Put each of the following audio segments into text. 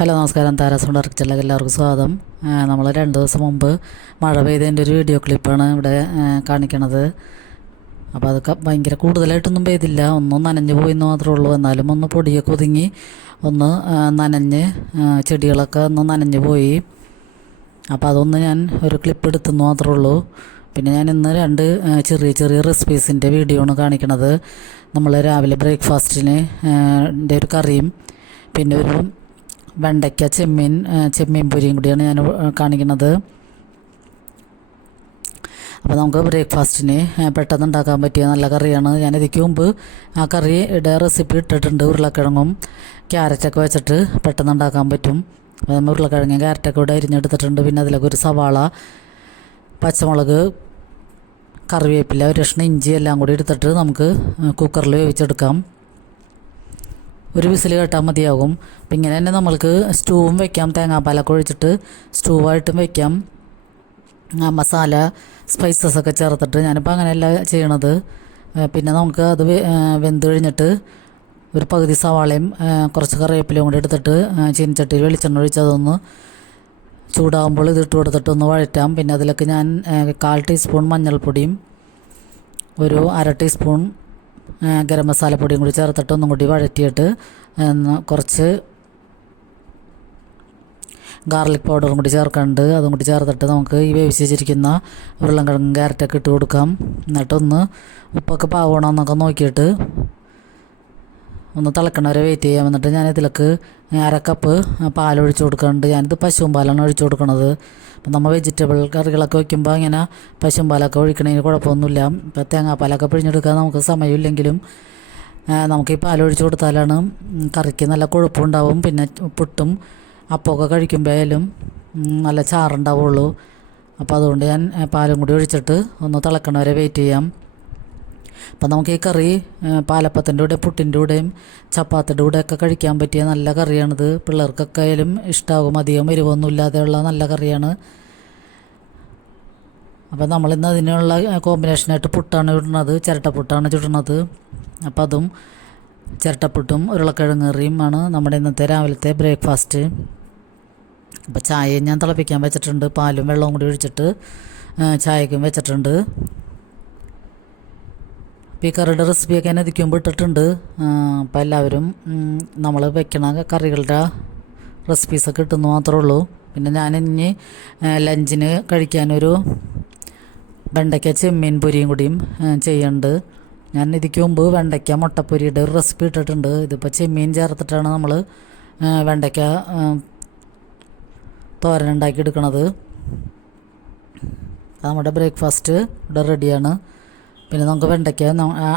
Hello നമസ്കാരം, താരാസൗണ്ട് ഡയറക്ടറിലേക്ക് എല്ലാവർക്കും സ്വാഗതം. നമ്മൾ 2 ദിവസം മുമ്പ് മഴ പെയ്തതിൻ്റെ ഒരു വീഡിയോ ക്ലിപ്പാണ് ഇവിടെ കാണിക്കണത്. അപ്പോൾ അതൊക്കെ ഭയങ്കര കൂടുതലായിട്ടൊന്നും പെയ്തില്ല, ഒന്നും നനഞ്ഞു പോയിന്ന് മാത്രമേ ഉള്ളൂ. എന്നാലും ഒന്ന് പൊടിയൊക്കെ ഒതുങ്ങി ഒന്ന് നനഞ്ഞ് ചെടികളൊക്കെ ഒന്ന് നനഞ്ഞു പോയി. അപ്പോൾ അതൊന്ന് ഞാൻ ഒരു ക്ലിപ്പ് എടുത്തെന്ന് മാത്രമേ ഉള്ളൂ. പിന്നെ ഞാൻ ഇന്ന് 2 ചെറിയ ചെറിയ റെസിപ്പീസിൻ്റെ വീഡിയോ ആണ് കാണിക്കണത്. നമ്മൾ രാവിലെ ബ്രേക്ക്ഫാസ്റ്റിന് ഒരു കറിയും പിന്നെ ഒരു വെണ്ടയ്ക്ക ചെമ്മീൻ പൊരിയും കൂടിയാണ് ഞാൻ കാണിക്കുന്നത്. അപ്പോൾ നമുക്ക് ബ്രേക്ക്ഫാസ്റ്റിന് പെട്ടെന്ന് ഉണ്ടാക്കാൻ പറ്റിയ നല്ല കറിയാണ്. ഞാൻ ഇതിക്ക് മുമ്പ് ആ കറിയുടെ റെസിപ്പി ഇട്ടിട്ടുണ്ട്. ഉരുളക്കിഴങ്ങും ക്യാരറ്റൊക്കെ വെച്ചിട്ട് പെട്ടെന്ന് ഉണ്ടാക്കാൻ പറ്റും. അപ്പോൾ നമ്മൾ ഉരുളക്കിഴങ്ങും ക്യാരറ്റൊക്കെ ഇവിടെ അരിഞ്ഞെടുത്തിട്ടുണ്ട്. പിന്നെ അതിലേക്ക് ഒരു സവാള, പച്ചമുളക്, കറിവേപ്പില, ഒരു കഷ്ണം ഇഞ്ചി എല്ലാം കൂടി എടുത്തിട്ട് നമുക്ക് കുക്കറിൽ വേവിച്ചെടുക്കാം. ഒരു വിസിൽ കേട്ടാൽ മതിയാകും. അപ്പം ഇങ്ങനെ തന്നെ നമ്മൾക്ക് സ്റ്റൂവും വയ്ക്കാം, തേങ്ങാപ്പാലൊക്കെ ഒഴിച്ചിട്ട് സ്റ്റൂവായിട്ടും വയ്ക്കാം. മസാല സ്പൈസസൊക്കെ ചേർത്തിട്ട് ഞാനിപ്പോൾ അങ്ങനെയല്ല ചെയ്യണത്. പിന്നെ നമുക്ക് അത് വെന്ത് കഴിഞ്ഞിട്ട് ഒരു പകുതി സവാളയും കുറച്ച് കറിവേപ്പിലയും കൂടി എടുത്തിട്ട് ചീനച്ചട്ടിയിൽ വെളിച്ചെണ്ണ ഒഴിച്ച് അതൊന്ന് ചൂടാകുമ്പോൾ ഇതിട്ട് കൊടുത്തിട്ട് ഒന്ന് വഴറ്റാം. പിന്നെ അതിലേക്ക് ഞാൻ 1/4 ടീസ്പൂൺ മഞ്ഞൾപ്പൊടിയും ഒരു 1/2 ടീസ്പൂൺ ഗരം മസാലപ്പൊടിയും കൂടി ചേർത്തിട്ട് ഒന്നും കൂടി വഴറ്റിയിട്ട് കുറച്ച് ഗാർലിക് പൗഡറും കൂടി ചേർക്കാനുണ്ട്. അതും കൂടി ചേർത്തിട്ട് നമുക്ക് ഈ വേവിച്ച് വെച്ചിരിക്കുന്ന ഉരുളക്കിഴങ്ങും ക്യാരറ്റൊക്കെ ഇട്ട് കൊടുക്കാം. എന്നിട്ടൊന്ന് ഉപ്പൊക്കെ പാകണമെന്നൊക്കെ നോക്കിയിട്ട് ഒന്ന് തിളക്കണ വരെ വെയിറ്റ് ചെയ്യാം. എന്നിട്ട് ഞാൻ ഇതിലേക്ക് 1/2 കപ്പ് പാലൊഴിച്ച് കൊടുക്കുന്നുണ്ട്. ഞാനിത് പശുവും പാലാണ് ഒഴിച്ച് കൊടുക്കുന്നത്. അപ്പം നമ്മൾ വെജിറ്റബിൾ കറികളൊക്കെ വയ്ക്കുമ്പോൾ ഇങ്ങനെ പശുവും പാലൊക്കെ ഒഴിക്കണതിന് കുഴപ്പമൊന്നുമില്ല. ഇപ്പം തേങ്ങാപ്പാലൊക്കെ പിഴിഞ്ഞെടുക്കാൻ നമുക്ക് സമയമില്ലെങ്കിലും നമുക്ക് ഈ പാലൊഴിച്ച് കൊടുത്താലാണ് കറിക്ക് നല്ല കൊഴുപ്പുണ്ടാവും. പിന്നെ പുട്ടും അപ്പമൊക്കെ കഴിക്കുമ്പോഴായാലും നല്ല ചാറുണ്ടാവുള്ളൂ. അപ്പോൾ അതുകൊണ്ട് ഞാൻ പാലും കൂടി ഒഴിച്ചിട്ട് ഒന്ന് തിളക്കണ വരെ വെയിറ്റ് ചെയ്യാം. അപ്പം നമുക്ക് ഈ കറി പാലപ്പത്തിൻ്റെ കൂടെ, പുട്ടിൻ്റെ കൂടെയും ചപ്പാത്തിൻ്റെ കൂടെയൊക്കെ കഴിക്കാൻ പറ്റിയ നല്ല കറിയാണിത്. പിള്ളേർക്കൊക്കെ ആയാലും ഇഷ്ടമാകും. അധികം എരിവൊന്നും ഇല്ലാതെയുള്ള നല്ല കറിയാണ്. അപ്പം നമ്മളിന്ന് അതിനുള്ള കോമ്പിനേഷനായിട്ട് പുട്ടാണ് ചുടുന്നത്, ചിരട്ടപ്പുട്ടാണ് ചുടുന്നത്. അപ്പം അതും ചിരട്ടപ്പുട്ടും ഉരുളക്കിഴങ്ങ് കറിയും ആണ് നമ്മുടെ ഇന്നത്തെ രാവിലത്തെ ബ്രേക്ക്ഫാസ്റ്റ്. അപ്പോൾ ചായയും ഞാൻ തിളപ്പിക്കാൻ വെച്ചിട്ടുണ്ട്. പാലും വെള്ളവും കൂടി ഒഴിച്ചിട്ട് ചായക്കും വെച്ചിട്ടുണ്ട്. അപ്പോൾ ഈ കറിയുടെ റെസിപ്പിയൊക്കെ ഞാൻ ഇതിക്കുമ്പോൾ ഇട്ടിട്ടുണ്ട്. അപ്പോൾ എല്ലാവരും നമ്മൾ വെക്കണ കറികളുടെ റെസിപ്പീസൊക്കെ ഇട്ടെന്ന് മാത്രമേ ഉള്ളൂ. പിന്നെ ഞാൻ ഇനി ലഞ്ചിന് കഴിക്കാനൊരു വെണ്ടയ്ക്ക ചെമ്മീൻ പൊരിയും കൂടിയും ചെയ്യുന്നുണ്ട്. ഞാൻ ഇതിക്ക് മുമ്പ് വെണ്ടയ്ക്ക മുട്ടപ്പൊരിയുടെ ഒരു റെസിപ്പി ഇട്ടിട്ടുണ്ട്. ഇതിപ്പോൾ ചെമ്മീൻ ചേർത്തിട്ടാണ് നമ്മൾ വെണ്ടയ്ക്ക തോരൻ ഉണ്ടാക്കിയെടുക്കണത്. നമ്മുടെ ബ്രേക്ക്ഫാസ്റ്റ് ഇവിടെ റെഡിയാണ്. പിന്നെ നമുക്ക് വെണ്ടയ്ക്ക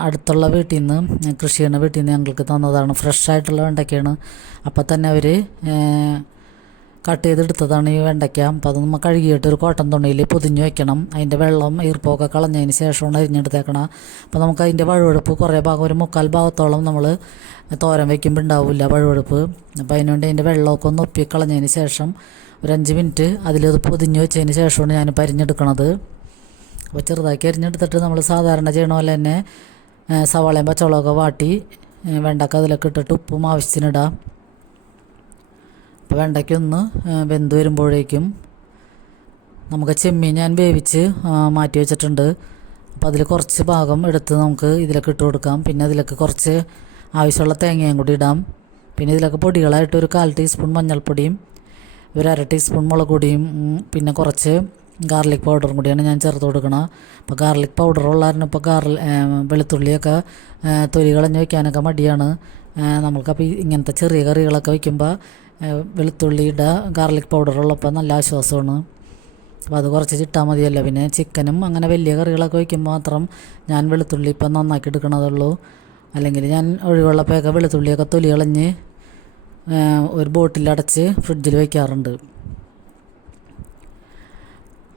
അടുത്തുള്ള വീട്ടിൽ നിന്ന്, കൃഷി ചെയ്യുന്ന വീട്ടിൽ നിന്ന് ഞങ്ങൾക്ക് തന്നതാണ്. ഫ്രഷ് ആയിട്ടുള്ള വെണ്ടയ്ക്കയാണ്. അപ്പോൾ തന്നെ അവർ കട്ട് ചെയ്തെടുത്തതാണ് ഈ വെണ്ടയ്ക്ക. അപ്പോൾ അത് നമ്മൾ കഴുകിയിട്ട് ഒരു കോട്ടൺ തുണിയിൽ പൊതിഞ്ഞ് വയ്ക്കണം. അതിൻ്റെ വെള്ളം ഈർപ്പമൊക്കെ കളഞ്ഞതിന് ശേഷമാണ് അരിഞ്ഞെടുത്തേക്കണം. അപ്പോൾ നമുക്ക് അതിൻ്റെ വഴുവെടുപ്പ് കുറേ ഭാഗം, ഒരു 1/4 ഭാഗത്തോളം നമ്മൾ തോരൻ വയ്ക്കുമ്പോൾ ഉണ്ടാവില്ല വഴുവെടുപ്പ്. അപ്പോൾ അതിനുവേണ്ടി അതിൻ്റെ വെള്ളമൊക്കെ ഒന്ന് ഒപ്പി കളഞ്ഞതിന് ശേഷം ഒരു 5 മിനിറ്റ് അതിലത് പൊതിഞ്ഞ് വെച്ചതിന് ശേഷമാണ് ഞാനിപ്പോൾ അരിഞ്ഞെടുക്കണത്. അപ്പോൾ ചെറുതാക്കി അരിഞ്ഞെടുത്തിട്ട് നമ്മൾ സാധാരണ ചെയ്യണ പോലെ തന്നെ സവാളയും പച്ചമുളകൊക്കെ വാട്ടി വെണ്ടയ്ക്ക അതിലൊക്കെ ഇട്ടിട്ട് ഉപ്പും ആവശ്യത്തിനിടാം. അപ്പോൾ വെണ്ടയ്ക്കൊന്ന് വെന്ത് വരുമ്പോഴേക്കും നമുക്ക് ചെമ്മീൻ ഞാൻ വേവിച്ച് മാറ്റി വെച്ചിട്ടുണ്ട്. അപ്പോൾ അതിൽ കുറച്ച് ഭാഗം എടുത്ത് നമുക്ക് ഇതിലൊക്കെ ഇട്ട് കൊടുക്കാം. പിന്നെ അതിലൊക്കെ കുറച്ച് ആവശ്യമുള്ള തേങ്ങയും കൂടി ഇടാം. പിന്നെ ഇതിലൊക്കെ പൊടികളായിട്ട് ഒരു 1/4 ടീസ്പൂൺ മഞ്ഞൾപ്പൊടിയും ഒരു 1/2 ടീസ്പൂൺ മുളക് പൊടിയും പിന്നെ കുറച്ച് ഗാർലിക് പൗഡറും കൂടിയാണ് ഞാൻ ചേർത്ത് കൊടുക്കണം. അപ്പോൾ ഗാർലിക് പൗഡർ ഉള്ളായിരുന്നു. ഇപ്പോൾ വെളുത്തുള്ളിയൊക്കെ തൊലി കളഞ്ഞ് വയ്ക്കാനൊക്കെ മടിയാണ് നമ്മൾക്കപ്പോൾ ഇങ്ങനത്തെ ചെറിയ കറികളൊക്കെ വയ്ക്കുമ്പോൾ വെളുത്തുള്ളിയുടെ ഗാർലിക് പൗഡർ ഉള്ളപ്പോൾ നല്ല ആശ്വാസമാണ്. അപ്പോൾ അത് കുറച്ച് ചിട്ടാൽ മതിയല്ലോ. പിന്നെ ചിക്കനും അങ്ങനെ വലിയ കറികളൊക്കെ വയ്ക്കുമ്പോൾ മാത്രം ഞാൻ വെളുത്തുള്ളി ഇപ്പം നന്നാക്കി എടുക്കണതുള്ളൂ. അല്ലെങ്കിൽ ഞാൻ ഒഴിവുള്ളപ്പോഴൊക്കെ വെളുത്തുള്ളിയൊക്കെ തൊലി കളഞ്ഞ് ഒരു ബോട്ടിലടച്ച് ഫ്രിഡ്ജിൽ വയ്ക്കാറുണ്ട്.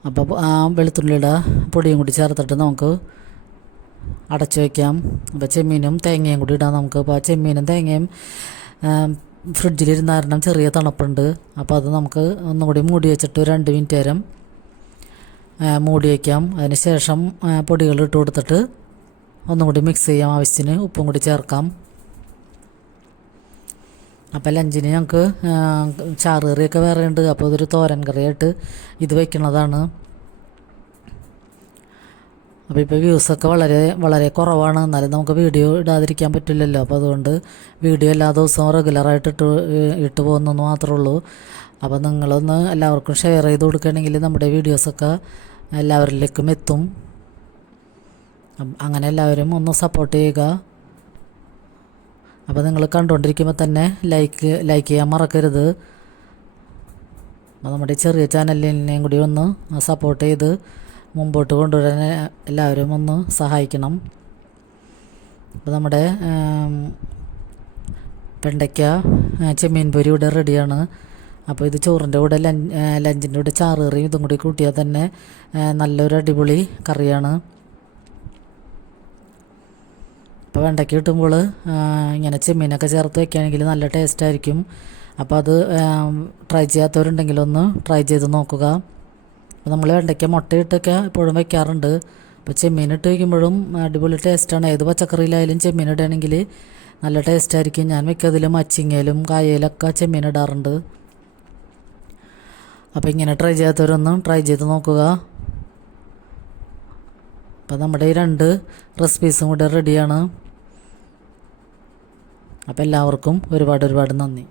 അപ്പോൾ ആ വെളുത്തുള്ളിയുടെ പൊടിയും കൂടി ചേർത്തിട്ട് നമുക്ക് അടച്ച് വയ്ക്കാം. അപ്പോൾ ചെമ്മീനും തേങ്ങയും കൂടി ഇടാം നമുക്ക്. അപ്പോൾ ആ ചെമ്മീനും തേങ്ങയും ഫ്രിഡ്ജിലിരുന്ന കാരണം ചെറിയ തണുപ്പുണ്ട്. അപ്പോൾ അത് നമുക്ക് ഒന്നുകൂടി മൂടി വെച്ചിട്ട് 2 മിനിറ്റ് നേരം മൂടി വയ്ക്കാം. അതിന് ശേഷം പൊടികൾ ഇട്ട് കൊടുത്തിട്ട് ഒന്നുകൂടി മിക്സ് ചെയ്യാം. ആവശ്യത്തിന് ഉപ്പും കൂടി ചേർക്കാം. അപ്പോൾ ലഞ്ചിന് ഞങ്ങൾക്ക് ചാറ് കറിയൊക്കെ വേറെ ഉണ്ട്. അപ്പോൾ ഇതൊരു തോരൻ കറിയായിട്ട് ഇത് വയ്ക്കുന്നതാണ്. അപ്പോൾ ഇപ്പോൾ വ്യൂസൊക്കെ വളരെ വളരെ കുറവാണ്. എന്നാലും നമുക്ക് വീഡിയോ ഇടാതിരിക്കാൻ പറ്റില്ലല്ലോ. അപ്പോൾ അതുകൊണ്ട് വീഡിയോ എല്ലാ ദിവസവും റെഗുലറായിട്ട് ഇട്ട് പോകുന്നെന്ന് മാത്രമേ ഉള്ളൂ. അപ്പോൾ നിങ്ങളൊന്ന് എല്ലാവർക്കും ഷെയർ ചെയ്ത് കൊടുക്കുകയാണെങ്കിൽ നമ്മുടെ വീഡിയോസൊക്കെ എല്ലാവരിലേക്കും എത്തും. അങ്ങനെ എല്ലാവരും ഒന്ന് സപ്പോർട്ട് ചെയ്യുക. അപ്പോൾ നിങ്ങൾ കണ്ടുകൊണ്ടിരിക്കുമ്പോൾ തന്നെ ലൈക്ക് ചെയ്യാൻ മറക്കരുത്. അപ്പോൾ നമ്മുടെ ചെറിയ ചാനലിനെയും കൂടി ഒന്ന് സപ്പോർട്ട് ചെയ്ത് മുമ്പോട്ട് കൊണ്ടുവരാൻ എല്ലാവരും ഒന്ന് സഹായിക്കണം. അപ്പോൾ നമ്മുടെ വെണ്ടയ്ക്ക ചെമ്മീൻ പൊരി ഇവിടെ റെഡിയാണ്. അപ്പോൾ ഇത് ചോറിൻ്റെ കൂടെ ലഞ്ചിൻ്റെ കൂടെ ചാറ് കറിയും ഇതും കൂടി കൂട്ടിയാൽ തന്നെ നല്ലൊരു അടിപൊളി കറിയാണ്. അപ്പോൾ വെണ്ടയ്ക്ക കിട്ടുമ്പോൾ ഇങ്ങനെ ചെമ്മീനൊക്കെ ചേർത്ത് വയ്ക്കുകയാണെങ്കിൽ നല്ല ടേസ്റ്റായിരിക്കും. അപ്പോൾ അത് ട്രൈ ചെയ്യാത്തവരുണ്ടെങ്കിൽ ഒന്ന് ട്രൈ ചെയ്ത് നോക്കുക. അപ്പോൾ നമ്മൾ വെണ്ടയ്ക്ക മുട്ടയിട്ടൊക്കെ എപ്പോഴും വയ്ക്കാറുണ്ട്. അപ്പോൾ ചെമ്മീനിട്ട് വയ്ക്കുമ്പോഴും അടിപൊളി ടേസ്റ്റാണ്. ഏത് പച്ചക്കറിയിലായാലും ചെമ്മീൻ ഇടുകയാണെങ്കിൽ നല്ല ടേസ്റ്റായിരിക്കും. ഞാൻ മിക്കതിലും അച്ചിങ്ങയിലും കായയിലൊക്കെ ചെമ്മീൻ ഇടാറുണ്ട്. അപ്പോൾ ഇങ്ങനെ ട്രൈ ചെയ്യാത്തവരൊന്നും ട്രൈ ചെയ്ത് നോക്കുക. അപ്പോൾ നമ്മുടെ ഈ 2 റെസിപ്പീസും കൂടെ റെഡിയാണ്. അപ്പോൾ എല്ലാവർക്കും ഒരുപാട് നന്ദി.